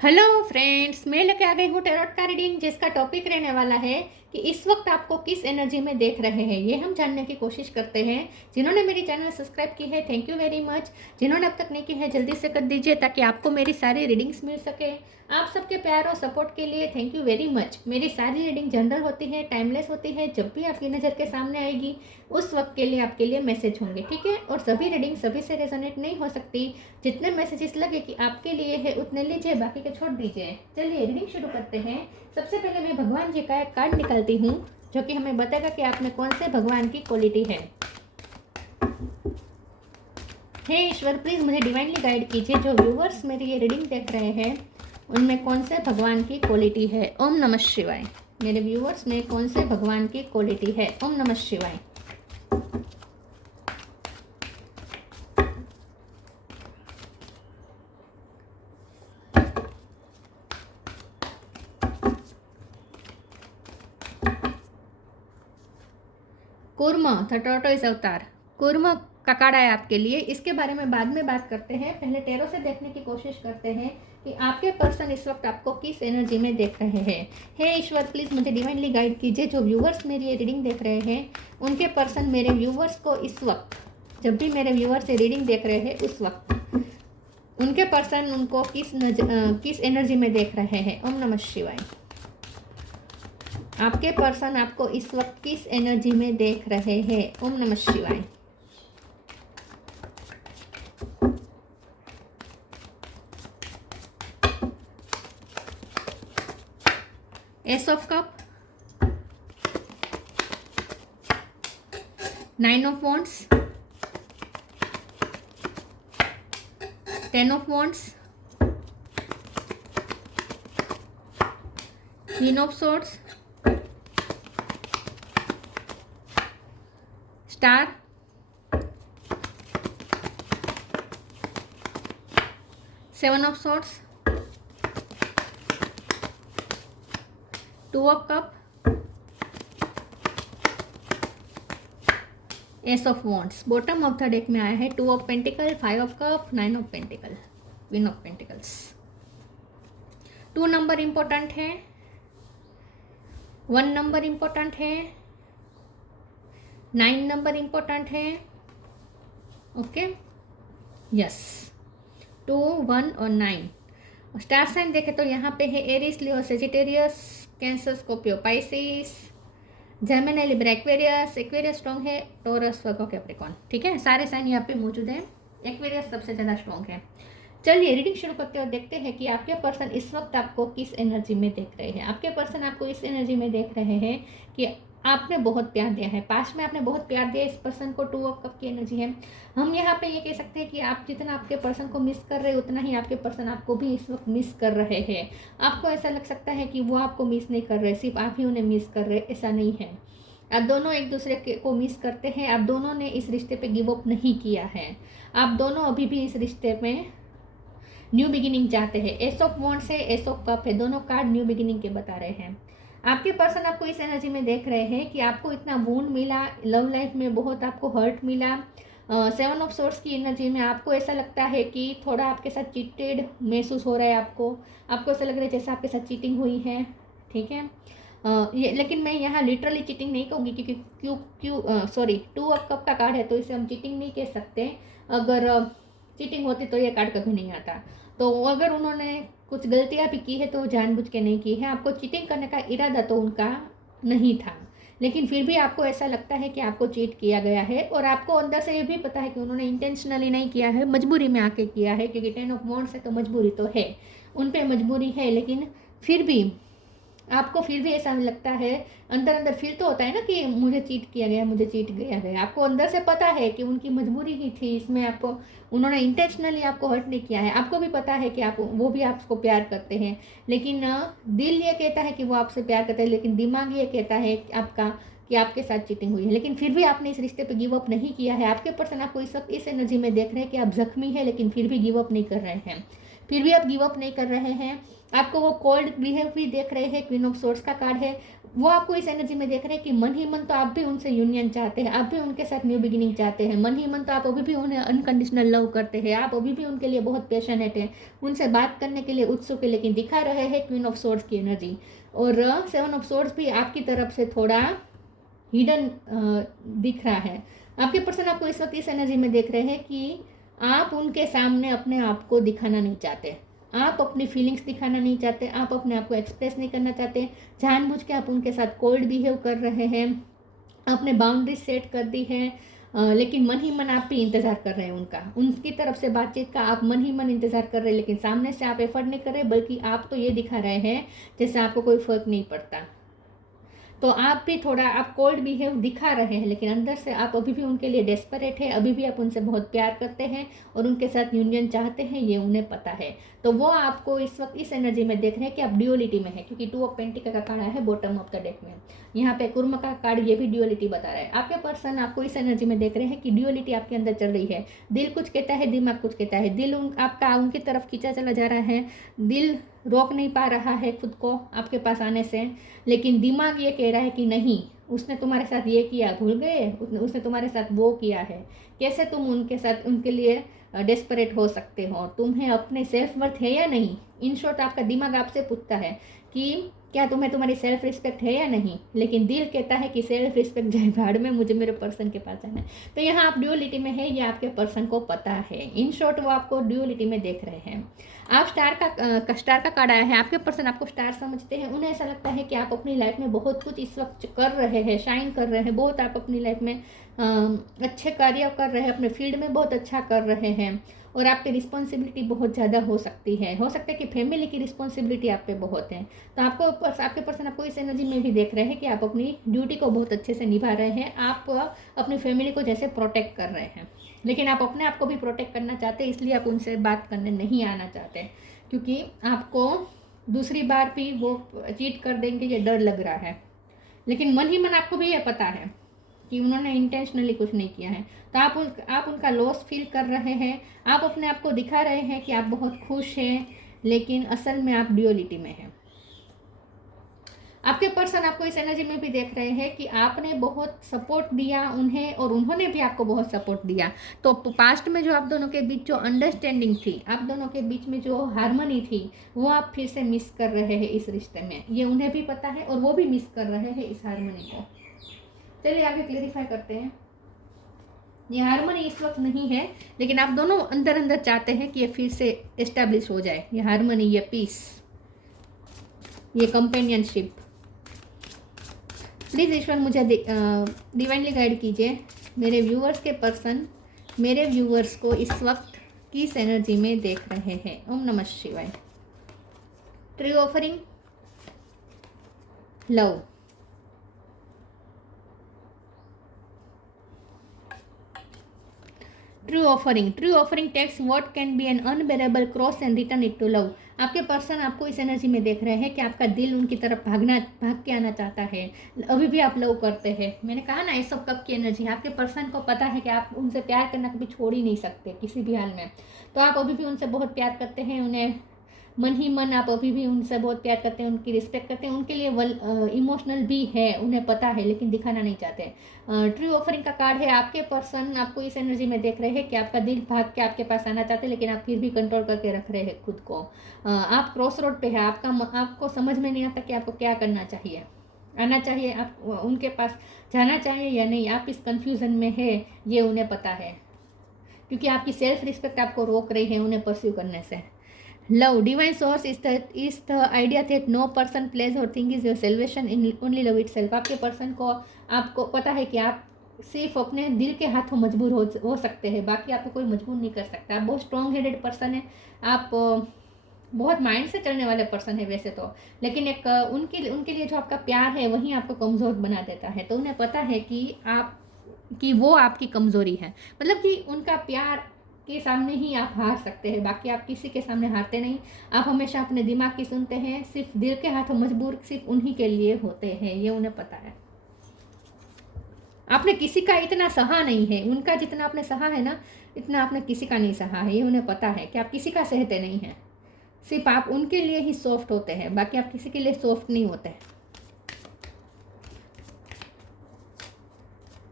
Hello friends, मैं लेके आ गई हूँ टैरोट का रीडिंग, जिसका टॉपिक रहने वाला है कि इस वक्त आपको किस एनर्जी में देख रहे हैं। ये हम जानने की कोशिश करते हैं। जिन्होंने मेरी चैनल सब्सक्राइब की है, थैंक यू वेरी मच। जिन्होंने अब तक नहीं की है, जल्दी से कर दीजिए ताकि आपको मेरी सारी रीडिंग्स मिल सके। आप सबके प्यार और सपोर्ट के लिए थैंक यू वेरी मच। मेरी सारी रीडिंग जनरल होती है, टाइमलेस होती है। जब भी आपकी नज़र के सामने आएगी उस वक्त के लिए आपके लिए मैसेज होंगे, ठीक है। और सभी रीडिंग सभी से रेजोनेट नहीं हो सकती। जितने मैसेजेस लगे कि आपके लिए है उतने लीजिए, बाकी के छोड़ दीजिए। चलिए रीडिंग शुरू करते हैं। सबसे पहले मैं भगवान जी का एक कार्ड निकालती हूँ, जो कि हमें बताएगा कि आप में कौन से भगवान की क्वालिटी है। हे ईश्वर, प्लीज़ मुझे डिवाइनली गाइड कीजिए। जो व्यूवर्स मेरी ये रीडिंग देख रहे हैं उनमें कौन से भगवान की क्वालिटी है। ओम नमः शिवाय। मेरे व्यूवर्स में कौन से भगवान की क्वालिटी है। ओम नमः शिवाय। कूर्म द टॉर्टोइज अवतार। कूर्म का कार्ड है आपके लिए। इसके बारे में बाद में बात करते हैं। पहले टैरो से देखने की कोशिश करते हैं कि आपके पर्सन इस वक्त आपको किस एनर्जी में देख रहे हैं। हे ईश्वर, प्लीज़ मुझे डिवाइनली गाइड कीजिए। जो व्यूवर्स मेरी ये रीडिंग देख रहे हैं उनके पर्सन मेरे व्यूवर्स को इस वक्त, जब भी मेरे व्यूवर्स ये रीडिंग देख रहे हैं उस वक्त उनके पर्सन उनको किस एनर्जी में देख रहे हैं। ओम नमः शिवाय। आपके पर्सन आपको इस वक्त किस एनर्जी में देख रहे हैं। ओम नमः शिवाय। S of cup, 9 of wands, 10 of wands, queen of swords, star, seven of swords, 2 of cup, S of wands. Bottom of the deck में आया है 2 of pentacle, 5 of cup, 9 of pentacle, queen of pentacles. 2 number important है, 1 number important है, 9 number important है। Okay, yes, 2, 1 और 9। Star sign देखे तो यहाँ पे है Aries, Leo, Sagittarius, Cancer, Scorpio, Pisces, Gemini, Libra, Aquarius. Aquarius strong है, टॉरस, वर्गो, कैप्रिकॉर्न। ठीक है, सारे साइन यहाँ पे मौजूद हैं। एक्वेरियस सबसे ज़्यादा स्ट्रॉन्ग है। चलिए रीडिंग शुरू करते हुए देखते हैं कि आपके पर्सन इस वक्त आपको किस एनर्जी में देख रहे हैं। आपके पर्सन आपको इस एनर्जी में देख रहे हैं कि आपने बहुत प्यार दिया है, पास्ट में आपने बहुत प्यार दिया। इस पर्सन को 2 ऑफ कप की एनर्जी है। हम यहाँ पे ये कह सकते हैं कि आप जितना आपके पर्सन को मिस कर रहे हैं उतना ही आपके पर्सन आपको भी इस वक्त मिस कर रहे हैं। आपको ऐसा लग सकता है कि वो आपको मिस नहीं कर रहे, सिर्फ आप ही उन्हें मिस कर रहे। ऐसा नहीं है, आप दोनों एक दूसरे को मिस करते हैं। आप दोनों ने इस रिश्ते पे गिव अप नहीं किया है। आप दोनों अभी भी इस रिश्ते में न्यू बिगिनिंग चाहते हैं। एस ऑफ वॉन्ड्स है, एस ऑफ कप है, दोनों कार्ड न्यू बिगिनिंग के बता रहे हैं। आपके पर्सन आपको इस एनर्जी में देख रहे हैं कि आपको इतना वूंड मिला, लव लाइफ में बहुत आपको हर्ट मिला। 7 ऑफ सोर्ड्स की एनर्जी में आपको ऐसा लगता है कि थोड़ा आपके साथ चीटेड महसूस हो रहा है। आपको ऐसा लग रहा है जैसे आपके साथ चीटिंग हुई है। ठीक है, ये लेकिन मैं यहाँ लिटरली चीटिंग नहीं कहूँगी, क्योंकि सॉरी 2 ऑफ कप का कार्ड है तो इसे हम चीटिंग नहीं कह सकते। अगर चीटिंग होती तो ये कार्ड कभी नहीं आता। तो अगर उन्होंने कुछ गलतियां भी की है तो जानबूझ के नहीं की है। आपको चीटिंग करने का इरादा तो उनका नहीं था, लेकिन फिर भी आपको ऐसा लगता है कि आपको चीट किया गया है। और आपको अंदर से ये भी पता है कि उन्होंने इंटेंशनली नहीं किया है, मजबूरी में आके किया है। क्योंकि 10 ऑफ वॉन्ड्स है तो मजबूरी तो है, उन पर मजबूरी है। लेकिन फिर भी आपको फिर भी ऐसा लगता है, अंदर अंदर फील तो होता है ना कि मुझे चीट किया गया, मुझे चीट किया गया। आपको अंदर से पता है कि उनकी मजबूरी ही थी इसमें, आपको उन्होंने इंटेंशनली आपको हर्ट नहीं किया है। आपको भी पता है कि आप वो भी आपको प्यार करते हैं, लेकिन दिल ये कहता है कि वो आपसे प्यार करते हैं, लेकिन दिमाग ये कहता है कि आपके साथ चीटिंग हुई है। लेकिन फिर भी आपने इस रिश्ते पे गिव अप नहीं किया है। आपके पर्सन आपको इस वक्त इस एनर्जी में देख रहे हैं कि आप जख्मी है, लेकिन फिर भी गिव अप नहीं कर रहे हैं। फिर भी आप गिव अप नहीं कर रहे हैं। आपको वो कोल्ड बिहेव भी देख रहे हैं, क्वीन ऑफ सोर्ड्स का कार्ड है, वो आपको इस एनर्जी में देख रहे हैं कि मन ही मन तो आप भी उनसे यूनियन चाहते हैं, आप भी उनके साथ न्यू बिगिनिंग चाहते हैं, मन ही मन तो आप अभी भी उन्हें अनकंडीशनल लव करते हैं, आप अभी भी उनके लिए बहुत पैशनेट हैं, उनसे बात करने के लिए उत्सुक है, लेकिन दिखा रहे हैं क्वीन ऑफ सोर्ड्स की एनर्जी। और सेवन ऑफ सोर्ड्स भी आपकी तरफ से थोड़ा हिडन दिख रहा है। आपके पर्सन आपको इस वक्त इस एनर्जी में देख रहे हैं कि आप उनके सामने अपने आप को दिखाना नहीं चाहते, आप अपनी फीलिंग्स दिखाना नहीं चाहते, आप अपने आप को एक्सप्रेस नहीं करना चाहते, जानबूझ के आप उनके साथ कोल्ड बिहेव कर रहे हैं, आपने बाउंड्री सेट कर दी है, लेकिन मन ही मन आप भी इंतज़ार कर रहे हैं उनका, उनकी तरफ से बातचीत का आप मन ही मन इंतज़ार कर रहे हैं, लेकिन सामने से आप एफर्ट नहीं कर रहे, बल्कि आप तो ये दिखा रहे हैं जैसे आपको कोई फ़र्क नहीं पड़ता। तो आप भी थोड़ा आप कोल्ड बिहेव दिखा रहे हैं, लेकिन अंदर से आप अभी भी उनके लिए डेस्परेट है, अभी भी आप उनसे बहुत प्यार करते हैं और उनके साथ यूनियन चाहते हैं, ये उन्हें पता है। तो वो आपको इस वक्त इस एनर्जी में देख रहे हैं कि आप ड्यूअलिटी में है, क्योंकि 2 ऑफ पेंटिकल का कार्ड है बॉटम ऑफ द डेक में, यहाँ पे कुर्म का कार्ड ये भी ड्यूअलिटी बता रहा है। आपके पर्सन आपको इस एनर्जी में देख रहे हैं कि ड्यूअलिटी आपके अंदर चल रही है, दिल कुछ कहता है, दिमाग कुछ कहता है, दिल आपका उनकी तरफ खींचा चला जा रहा है, दिल रोक नहीं पा रहा है खुद को आपके पास आने से, लेकिन दिमाग ये कह रहा है कि नहीं, उसने तुम्हारे साथ ये किया, भूल गए, उसने तुम्हारे साथ वो किया है, कैसे तुम उनके साथ उनके लिए डेस्परेट हो सकते हो, तुम्हें अपने सेल्फ वर्थ है या नहीं। इन शॉर्ट आपका दिमाग आपसे पूछता है कि क्या तुम्हें तुम्हारी सेल्फ रिस्पेक्ट है या नहीं, लेकिन दिल कहता है कि सेल्फ रिस्पेक्ट जाए भाड़ में, मुझे मेरे पर्सन के पास जाना है। तो यहाँ आप ड्यूअलिटी में है, ये आपके पर्सन को पता है। इन शॉर्ट वो आपको ड्यूअलिटी में देख रहे हैं। आप स्टार का कार्ड आया है, आपके पर्सन आपको स्टार समझते हैं, उन्हें ऐसा लगता है कि आप अपनी लाइफ में बहुत कुछ इस वक्त कर रहे हैं, शाइन कर रहे हैं, बहुत आप अपनी लाइफ में अच्छे कार्य कर रहे हैं, अपने फील्ड में बहुत अच्छा कर रहे हैं, और आप पे रिस्पॉन्सिबिलिटी बहुत ज़्यादा हो सकती है, हो सकता है कि फैमिली की रिस्पॉन्सिबिलिटी आप पे बहुत है। तो आपके पर्सन आपको इस एनर्जी में भी देख रहे हैं कि आप अपनी ड्यूटी को बहुत अच्छे से निभा रहे हैं, आप अपनी फैमिली को जैसे प्रोटेक्ट कर रहे हैं, लेकिन आप अपने आप को भी प्रोटेक्ट करना चाहते हैं, इसलिए आप उनसे बात करने नहीं आना चाहते, क्योंकि आपको दूसरी बार भी वो चीट कर देंगे ये डर लग रहा है। लेकिन मन ही मन आपको भी ये पता है कि उन्होंने इंटेंशनली कुछ नहीं किया है। तो आप उनका लॉस फील कर रहे हैं, आप अपने आप को दिखा रहे हैं कि आप बहुत खुश हैं, लेकिन असल में आप ड्यूअलिटी में हैं। आपके पर्सन आपको इस एनर्जी में भी देख रहे हैं कि आपने बहुत सपोर्ट दिया उन्हें और उन्होंने भी आपको बहुत सपोर्ट दिया। तो पास्ट में जो आप दोनों के बीच जो अंडरस्टैंडिंग थी, आप दोनों के बीच में जो हार्मनी थी, वो आप फिर से मिस कर रहे हैं इस रिश्ते में, ये उन्हें भी पता है और वो भी मिस कर रहे हैं इस हार्मनी को। चलिए आगे क्लेरिफाई करते हैं। ये हार्मनी इस वक्त नहीं है, लेकिन आप दोनों अंदर अंदर चाहते हैं कि ये फिर से एस्टेब्लिश हो जाए, ये हार्मनी, ये पीस, ये कंपेनियनशिप। प्लीज़ ईश्वर मुझे डिवाइनली गाइड कीजिए, मेरे व्यूअर्स के पर्सन मेरे व्यूअर्स को इस वक्त किस एनर्जी में देख रहे हैं। ओम नमः शिवाय। True offering, love, true offering takes what can be an unbearable cross and return it to love. आपके पर्सन आपको इस एनर्जी में देख रहे हैं कि आपका दिल उनकी तरफ भाग के आना चाहता है, अभी भी आप लव करते हैं। मैंने कहा ना, ये सब कब की एनर्जी है। आपके पर्सन को पता है कि आप उनसे प्यार करना कभी छोड़ ही नहीं सकते किसी भी हाल में। तो आप अभी भी उनसे बहुत प्यार करते हैं, उन्हें मन ही मन आप अभी भी उनसे बहुत प्यार करते हैं, उनकी रिस्पेक्ट करते हैं, उनके लिए इमोशनल भी है, उन्हें पता है, लेकिन दिखाना नहीं चाहते। ट्रू ऑफरिंग का कार्ड है। आपके पर्सन आपको इस एनर्जी में देख रहे हैं कि आपका दिल भाग के आपके पास आना चाहते हैं, लेकिन आप फिर भी कंट्रोल करके रख रहे हैं खुद को। आप क्रॉस रोड पे है, आपको समझ में नहीं आता कि आपको क्या करना चाहिए, आना चाहिए, आप उनके पास जाना चाहिए या नहीं। आप इस कन्फ्यूज़न में है, ये उन्हें पता है, क्योंकि आपकी सेल्फ रिस्पेक्ट आपको रोक रही है उन्हें परस्यू करने से। Love, divine source is the idea that no person place और thing is your salvation in only love itself. आपके पर्सन को आपको पता है कि आप सिर्फ अपने दिल के हाथों मजबूर हो सकते हैं, बाकी आपको कोई मजबूर नहीं कर सकता। आप बहुत स्ट्रॉन्ग हेडेड पर्सन है, आप बहुत माइंड से चलने वाले पर्सन है वैसे तो, लेकिन एक उनके लिए जो आपका प्यार है वही आपको कमज़ोर बना देता है। तो उन्हें पता है कि वो आपकी कमज़ोरी है, मतलब कि उनका प्यार के सामने ही आप हार सकते हैं, बाकी आप किसी के सामने हारते नहीं। आप हमेशा अपने दिमाग की सुनते हैं, सिर्फ दिल के हाथों मजबूर सिर्फ उन्हीं के लिए होते हैं, ये उन्हें पता है। आपने किसी का इतना सहा नहीं है, उनका जितना आपने सहा है ना, इतना आपने किसी का नहीं सहा है, ये उन्हें पता है कि आप किसी का सहते नहीं हैं। सिर्फ आप उनके लिए ही सॉफ्ट होते हैं, बाकी आप किसी के लिए सॉफ्ट नहीं होते हैं।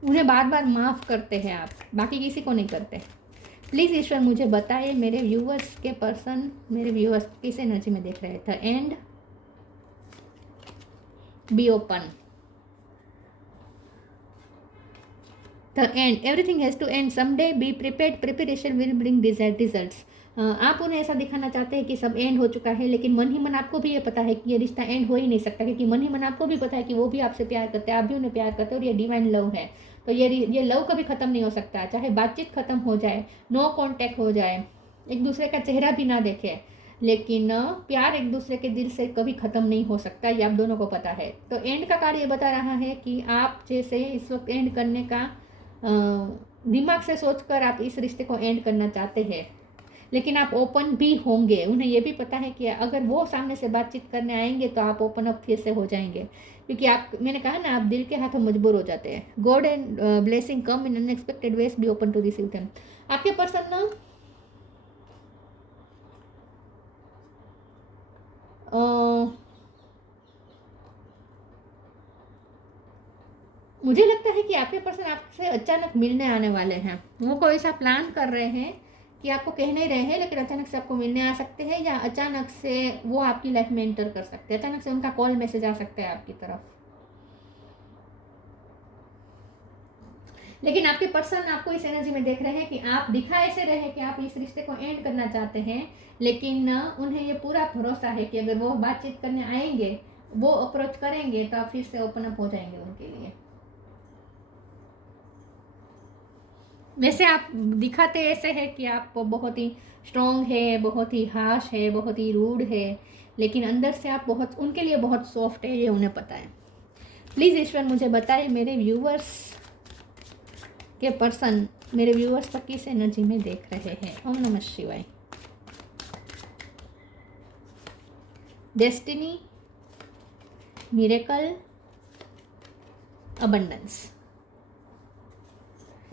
उन्हें बार बार माफ़ करते हैं आप, बाकी किसी को नहीं करते। प्लीज़ ईश्वर मुझे बताइए मेरे व्यूअर्स के पर्सन, मेरे व्यूअर्स किस एनर्जी में देख रहे थे। And be open, the end, everything has to end someday, be prepared, preparation will bring desired results. आप उन्हें ऐसा दिखाना चाहते हैं कि सब एंड हो चुका है, लेकिन मन ही मन आपको भी ये पता है कि ये रिश्ता एंड हो ही नहीं सकता, क्योंकि मन ही मन आपको भी पता है कि वो भी आपसे प्यार करते हैं, आप भी उन्हें प्यार करते हैं, और ये डिवाइन लव है। तो ये लव कभी ख़त्म नहीं हो सकता, चाहे बातचीत ख़त्म हो जाए, नो कॉन्टैक्ट हो जाए, एक दूसरे का चेहरा भी ना देखे, लेकिन प्यार एक दूसरे के दिल से कभी ख़त्म नहीं हो सकता, ये आप दोनों को पता है। तो एंड का कार्ड ये बता रहा है कि आप जैसे इस वक्त एंड करने का दिमाग से सोचकर आप इस रिश्ते को एंड करना चाहते हैं, लेकिन आप ओपन भी होंगे। उन्हें ये भी पता है कि अगर वो सामने से बातचीत करने आएंगे तो आप ओपन अप फिर से हो जाएंगे, क्योंकि आप, मैंने कहा ना, आप दिल के हाथों मजबूर हो जाते हैं। God and blessing come in unexpected ways, be open to receive them. आपके पर्सन ना मुझे लगता है कि आपके पर्सन आपसे अचानक मिलने आने वाले हैं। वो कोई ऐसा प्लान कर रहे हैं कि आपको कह नहीं रहे हैं, लेकिन अचानक से आपको मिलने आ सकते हैं, या अचानक से वो आपकी लाइफ में एंटर कर सकते हैं, अचानक से उनका कॉल मैसेज आ सकता है आपकी तरफ। लेकिन आपके पर्सन आपको इस एनर्जी में देख रहे हैं कि आप दिखा ऐसे रहे हैं कि आप इस रिश्ते को एंड करना चाहते हैं, लेकिन उन्हें ये पूरा भरोसा है कि अगर वो बातचीत करने आएंगे, वो अप्रोच करेंगे, तो आप फिर से ओपन अप हो जाएंगे उनके लिए। वैसे आप दिखाते ऐसे है कि आप बहुत ही स्ट्रॉन्ग है, बहुत ही हाश है, बहुत ही रूड है, लेकिन अंदर से आप बहुत उनके लिए बहुत सॉफ्ट है, ये उन्हें पता है। प्लीज़ ईश्वर मुझे बताइए मेरे व्यूवर्स के पर्सन मेरे व्यूअर्स को किस एनर्जी में देख रहे हैं। ओम नमः शिवाय। Destiny, miracle, abundance.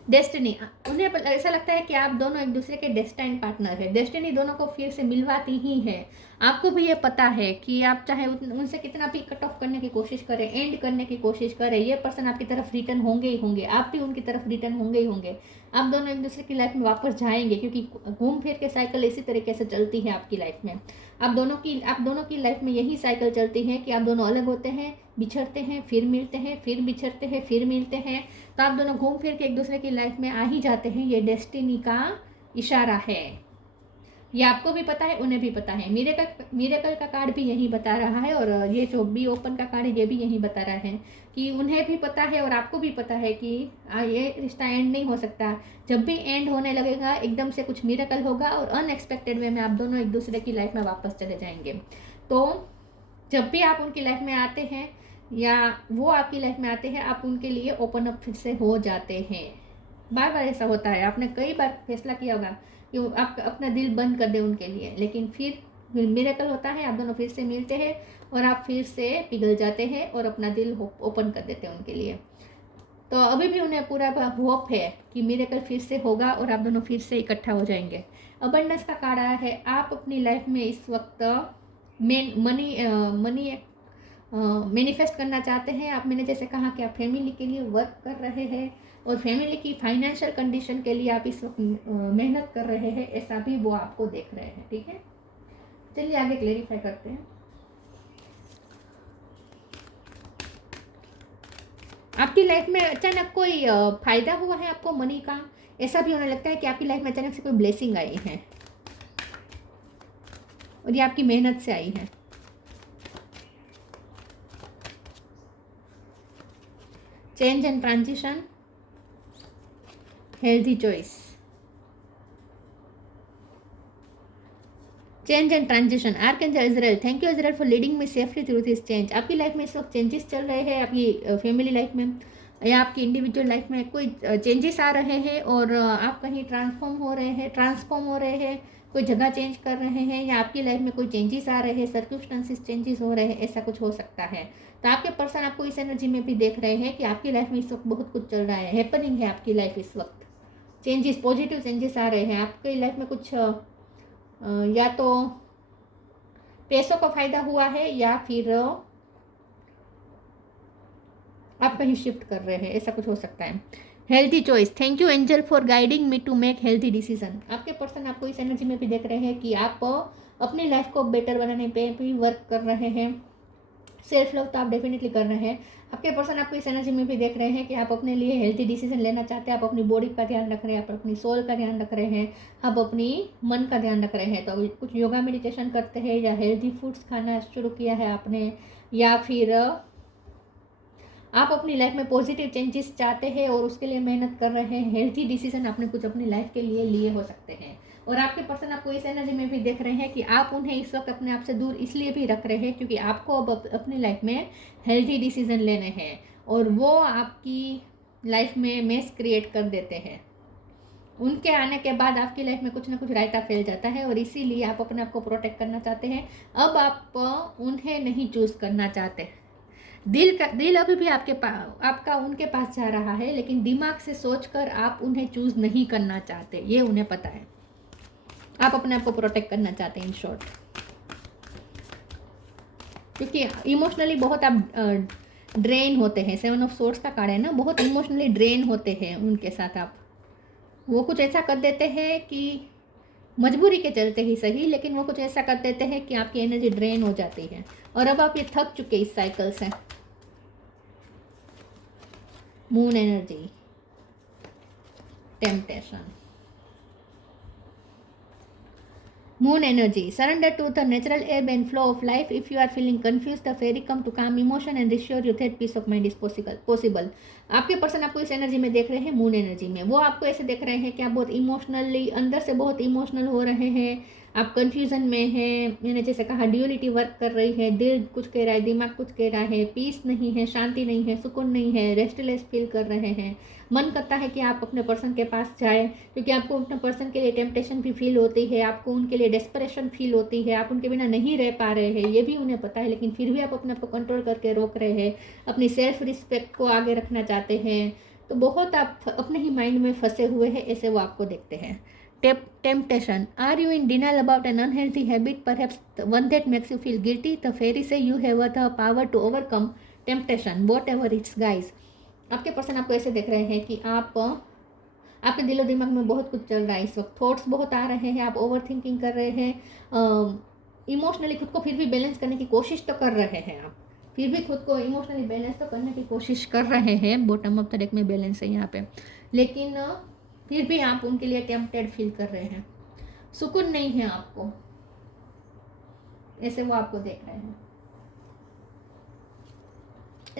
डेस्टिनी, उन्हें ऐसा लगता है कि आप दोनों एक दूसरे के डेस्टाइन पार्टनर है। डेस्टिनी दोनों को फिर से मिलवाती ही है। आपको भी ये पता है कि आप चाहे उनसे कितना भी कट ऑफ करने की कोशिश करें, एंड करने की कोशिश करें, ये पर्सन आपकी तरफ रिटर्न होंगे ही होंगे, आप भी उनकी तरफ रिटर्न होंगे ही होंगे। आप दोनों एक दूसरे की लाइफ में वापस जाएंगे, क्योंकि घूम फिर के साइकिल इसी तरीके से चलती है आपकी लाइफ में। आप दोनों की लाइफ में यही साइकिल चलती है कि आप दोनों अलग होते हैं, बिछड़ते हैं, फिर मिलते हैं, फिर बिछड़ते हैं, फिर मिलते हैं। तो आप दोनों घूम फिर के एक दूसरे की लाइफ में आ ही जाते हैं। ये डेस्टिनी का इशारा है, ये आपको भी पता है, उन्हें भी पता है। मिरेकल का कार्ड भी यही बता रहा है, और ये जो बी ओपन का कार्ड है ये भी यही बता रहा है कि उन्हें भी पता है और आपको भी पता है कि ये रिश्ता एंड नहीं हो सकता। जब भी एंड होने लगेगा, एकदम से कुछ मिरेकल होगा और अनएक्सपेक्टेड वे में आप दोनों एक दूसरे की लाइफ में वापस चले जाएंगे। तो जब भी आप उनकी लाइफ में आते हैं या वो आपकी लाइफ में आते हैं, आप उनके लिए ओपन अप फिर से हो जाते हैं। बार बार ऐसा होता है, आपने कई बार फैसला किया होगा कि आप अपना दिल बंद कर दें उनके लिए, लेकिन फिर मिरेकल होता है, आप दोनों फिर से मिलते हैं और आप फिर से पिघल जाते हैं और अपना दिल ओपन कर देते हैं उनके लिए। तो अभी भी उन्हें पूरा होप है कि मिरेकल फिर से होगा और आप दोनों फिर से इकट्ठा हो जाएंगे। अबंडेंस का कार्ड आया है, आप अपनी लाइफ में इस वक्त मनी मैनिफेस्ट करना चाहते हैं। आप, मैंने जैसे कहा कि आप फैमिली के लिए वर्क कर रहे हैं और फैमिली की फाइनेंशियल कंडीशन के लिए आप इस वक्त मेहनत कर रहे हैं, ऐसा भी वो आपको देख रहे हैं। ठीक है, चलिए आगे क्लेरिफाई करते हैं। आपकी लाइफ में अचानक कोई फायदा हुआ है आपको मनी का, ऐसा भी होने लगता है कि आपकी लाइफ में अचानक से कोई ब्लेसिंग आई है और ये आपकी मेहनत से आई है। Change and transition, healthy choice. Change and transition, archangel Israel, thank you Israel for leading me safely through this change. आपकी लाइफ में इस वक्त चेंजेस चल रहे हैं, आपकी फैमिली लाइफ में या आपकी इंडिविजुअल लाइफ में कोई चेंजेस आ रहे हैं और आप कहीं ट्रांसफॉर्म हो रहे हैं, कोई जगह चेंज कर रहे हैं, या आपकी लाइफ में कोई चेंजेस आ रहे हैं, सर्कमस्टेंसेस चेंजेस हो रहे हैं, ऐसा कुछ हो सकता है। तो आपके पर्सन आपको इस एनर्जी में भी देख रहे हैं कि आपकी लाइफ में इस वक्त बहुत कुछ चल रहा है, हैपनिंग है आपकी लाइफ इस वक्त। चेंजेस, पॉजिटिव चेंजेस आ रहे हैं आपकी लाइफ में। कुछ या तो पैसों का फायदा हुआ है या फिर आप कहीं शिफ्ट कर रहे हैं, ऐसा कुछ हो सकता है। Healthy choice, thank you angel for guiding me to make healthy decision. आपके पर्सन आपको इस एनर्जी में भी देख रहे हैं कि आप अपनी लाइफ को बेटर बनाने पे भी वर्क कर रहे हैं। सेल्फ लव तो आप डेफिनेटली कर रहे हैं। आपके पर्सन आपको इस एनर्जी में भी देख रहे हैं कि आप अपने लिए हेल्थी डिसीजन लेना चाहते हैं। आप अपनी बॉडी का ध्यान रख रहे हैं, आप अपनी सोल का ध्यान रख रहे हैं, आप अपनी मन का ध्यान रख रहे हैं। तो अभी कुछ योगा मेडिटेशन करते हैं या हेल्थी फूड्स खाना शुरू किया है आपने, या फिर आप अपनी लाइफ में पॉजिटिव चेंजेस चाहते हैं और उसके लिए मेहनत कर रहे हैं। हेल्थी डिसीजन आपने कुछ अपनी लाइफ के लिए लिए हो सकते हैं। और आपके पर्सन आपको इस एनर्जी में भी देख रहे हैं कि आप उन्हें इस वक्त अपने आप से दूर इसलिए भी रख रहे हैं क्योंकि आपको अब अपनी लाइफ में हेल्थी डिसीजन लेने हैं और वो आपकी लाइफ में मेस क्रिएट कर देते हैं। उनके आने के बाद आपकी लाइफ में कुछ ना कुछ रायता फैल जाता है और इसीलिए आप अपने आप को प्रोटेक्ट करना चाहते हैं। अब आप उन्हें नहीं चूज़ करना चाहते। दिल अभी भी आपका उनके पास जा रहा है, लेकिन दिमाग से सोचकर आप उन्हें चूज़ नहीं करना चाहते, ये उन्हें पता है। आप अपने आप को प्रोटेक्ट करना चाहते हैं इन शॉर्ट, क्योंकि इमोशनली बहुत आप ड्रेन होते हैं। 7 ऑफ सोर्ड्स का कार्ड है ना, बहुत इमोशनली ड्रेन होते हैं उनके साथ आप। वो कुछ ऐसा कर देते हैं कि मजबूरी के चलते ही सही, लेकिन वो कुछ ऐसा कर देते हैं कि आपकी एनर्जी ड्रेन हो जाती है और अब आप ये थक चुके इस साइकिल से। Moon energy, temptation, Moon energy, surrender to the natural ebb and flow of life. If you are feeling confused, the fairy come to calm emotion and reassure you that peace of mind is possible. आपके person आपको इस energy में देख रहे हैं, moon energy में। वो आपको ऐसे देख रहे हैं कि आप बहुत इमोशनली अंदर से बहुत इमोशनल हो रहे हैं, आप कंफ्यूजन में हैं। मैंने जैसे कहा ड्यूअलिटी वर्क कर रही है, दिल कुछ कह रहा है, दिमाग कुछ कह रहा है, पीस नहीं है, शांति नहीं है, सुकून नहीं है, रेस्टलेस फील कर रहे हैं। मन करता है कि आप अपने पर्सन के पास जाए क्योंकि आपको अपने पर्सन के लिए टेम्पटेशन भी फील होती है, आपको उनके लिए डेस्परेशन फील होती है, आप उनके बिना नहीं रह पा रहे हैं, ये भी उन्हें पता है। लेकिन फिर भी आप अपने आप को कंट्रोल करके रोक रहे हैं, अपनी सेल्फ रिस्पेक्ट को आगे रखना चाहते हैं। तो बहुत आप अपने ही माइंड में फंसे हुए हैं, ऐसे वो आपको देखते हैं। Temptation, are you in denial about an unhealthy habit, perhaps one that makes you feel guilty? The fairy say you have the power to overcome temptation, whatever it's guys. आपके पर्सन आपको ऐसे देख रहे हैं कि आपके दिलो दिमाग में बहुत कुछ चल रहा है इस वक्त, थॉट्स बहुत आ रहे हैं, आप ओवर थिंकिंग कर रहे हैं, इमोशनली खुद को फिर भी बैलेंस करने की कोशिश तो कर रहे हैं। आप फिर भी खुद को इमोशनली बैलेंस तो करने की कोशिश कर रहे हैं, बॉटम ऑफ द डेक में बैलेंस है यहाँ पे, लेकिन फिर भी आप उनके लिए टेम्पटेड फील कर रहे हैं, सुकून नहीं है आपको, ऐसे वो आपको देख रहे हैं।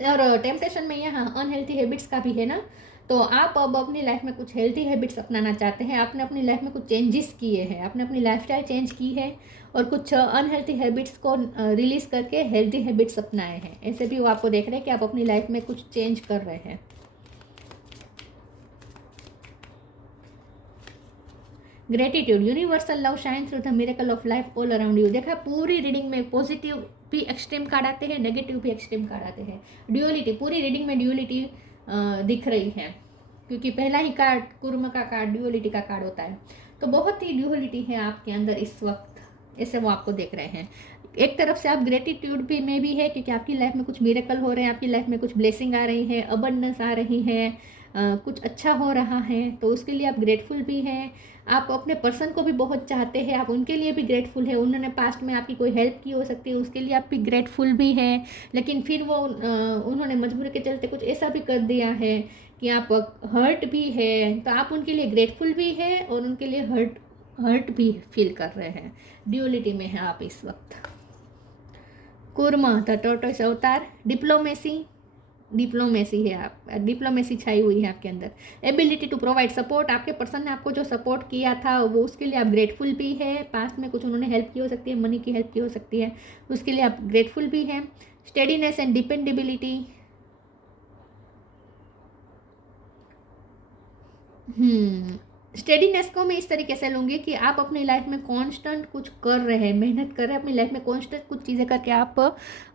और टेम्पटेशन में यहाँ अनहेल्थी हैबिट्स का भी है ना, तो आप अब अपनी लाइफ में कुछ हेल्थी हैबिट्स अपनाना चाहते हैं। आपने अपनी लाइफ में कुछ चेंजेस किए हैं, आपने अपनी लाइफस्टाइल चेंज की है और कुछ अनहेल्थी हैबिट्स को रिलीज करके हेल्थी हैबिट्स अपनाए हैं। ऐसे भी वो आपको देख रहे हैं कि आप अपनी लाइफ में कुछ चेंज कर रहे हैं। Gratitude, universal love shine through the miracle of life all around you. देखा पूरी रीडिंग में पॉजिटिव भी एक्सट्रीम कार्ड आते हैं, नेगेटिव भी एक्सट्रीम कार्ड आते हैं। ड्यूअलिटी, पूरी रीडिंग में ड्यूअलिटी दिख रही है क्योंकि पहला ही कार्ड कुर्म का कार्ड ड्यूअलिटी का कार्ड होता है। तो बहुत ही ड्यूअलिटी है आपके अंदर इस वक्त, ऐसे वो आपको देख रहे हैं। एक तरफ से आप ग्रेटिट्यूड भी में भी है क्योंकि आपकी लाइफ में कुछ मिरेकल हो रहे हैं, आपकी लाइफ में कुछ ब्लेसिंग आ रही है, अबंडेंस आ रही है, कुछ अच्छा हो रहा है, तो उसके लिए आप ग्रेटफुल भी हैं। आप अपने पर्सन को भी बहुत चाहते हैं, आप उनके लिए भी ग्रेटफुल है। उन्होंने पास्ट में आपकी कोई हेल्प की हो सकती है, उसके लिए आप भी ग्रेटफुल भी हैं, लेकिन फिर वो उन्होंने मजबूरी के चलते कुछ ऐसा भी कर दिया है कि आप हर्ट भी है, तो आप उनके लिए ग्रेटफुल भी है और उनके लिए हर्ट भी फील कर रहे हैं। ड्यूअलिटी में है आप इस वक्त। कुर्मा द टॉर्टोइस अवतार, डिप्लोमेसी है, आप डिप्लोमेसी छाई हुई है आपके अंदर। एबिलिटी टू प्रोवाइड सपोर्ट, आपके पर्सन ने आपको जो सपोर्ट किया था वो उसके लिए आप ग्रेटफुल भी है। पास्ट में कुछ उन्होंने हेल्प की हो सकती है, मनी की हेल्प की हो सकती है, उसके लिए आप ग्रेटफुल भी हैं। स्टेडीनेस एंड डिपेंडेबिलिटी, स्टेडीनेस को मैं इस तरीके से लूँगी कि आप अपनी लाइफ में कांस्टेंट कुछ कर रहे हैं, मेहनत कर रहे हैं, अपनी लाइफ में कांस्टेंट कुछ चीज़ें करके आप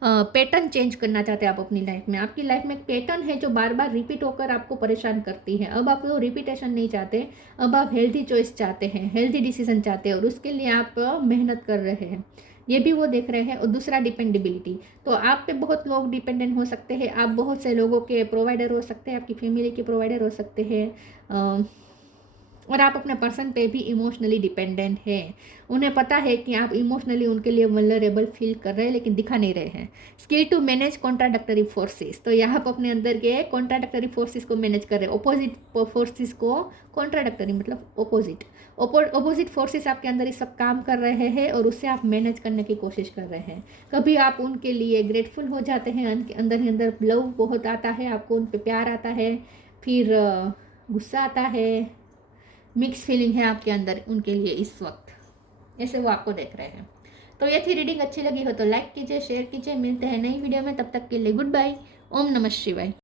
पैटर्न चेंज करना चाहते हैं। आप अपनी लाइफ में, आपकी लाइफ में एक पैटर्न है जो बार बार रिपीट होकर आपको परेशान करती है। अब आप वो रिपीटेशन नहीं चाहते, अब आप हेल्थी चॉइस चाहते हैं, हेल्थी डिसीजन चाहते हैं और उसके लिए आप मेहनत कर रहे हैं। ये भी वो देख रहे हैं। और दूसरा डिपेंडेबिलिटी, तो आप पे बहुत लोग डिपेंडेंट हो सकते हैं, आप बहुत से लोगों के प्रोवाइडर हो सकते हैं, आपकी फैमिली के प्रोवाइडर हो सकते हैं, और आप अपने पर्सन पे भी इमोशनली डिपेंडेंट हैं। उन्हें पता है कि आप इमोशनली उनके लिए वल्नरेबल फील कर रहे हैं लेकिन दिखा नहीं रहे हैं। स्किल टू मैनेज कॉन्ट्राडक्टरी फोर्सेस, तो यहाँ पर अपने अंदर के कॉन्ट्राडक्टरी फोर्सेस को मैनेज कर रहे हैं, अपोजिट फोर्सेस को। कॉन्ट्राडक्टरी मतलब अपोजिट फोर्सेस आपके अंदर इस सब काम कर रहे हैं और उससे आप मैनेज करने की कोशिश कर रहे हैं। कभी आप उनके लिए ग्रेटफुल हो जाते हैं, अंदर ही अंदर लव बहुत आता है, आपको उन पर प्यार आता है, फिर गुस्सा आता है, मिक्स फीलिंग है आपके अंदर उनके लिए इस वक्त, ऐसे वो आपको देख रहे हैं। तो ये थी रीडिंग। अच्छी लगी हो तो लाइक कीजिए, शेयर कीजिए। मिलते हैं नई वीडियो में, तब तक के लिए गुड बाय। ओम नमः शिवाय।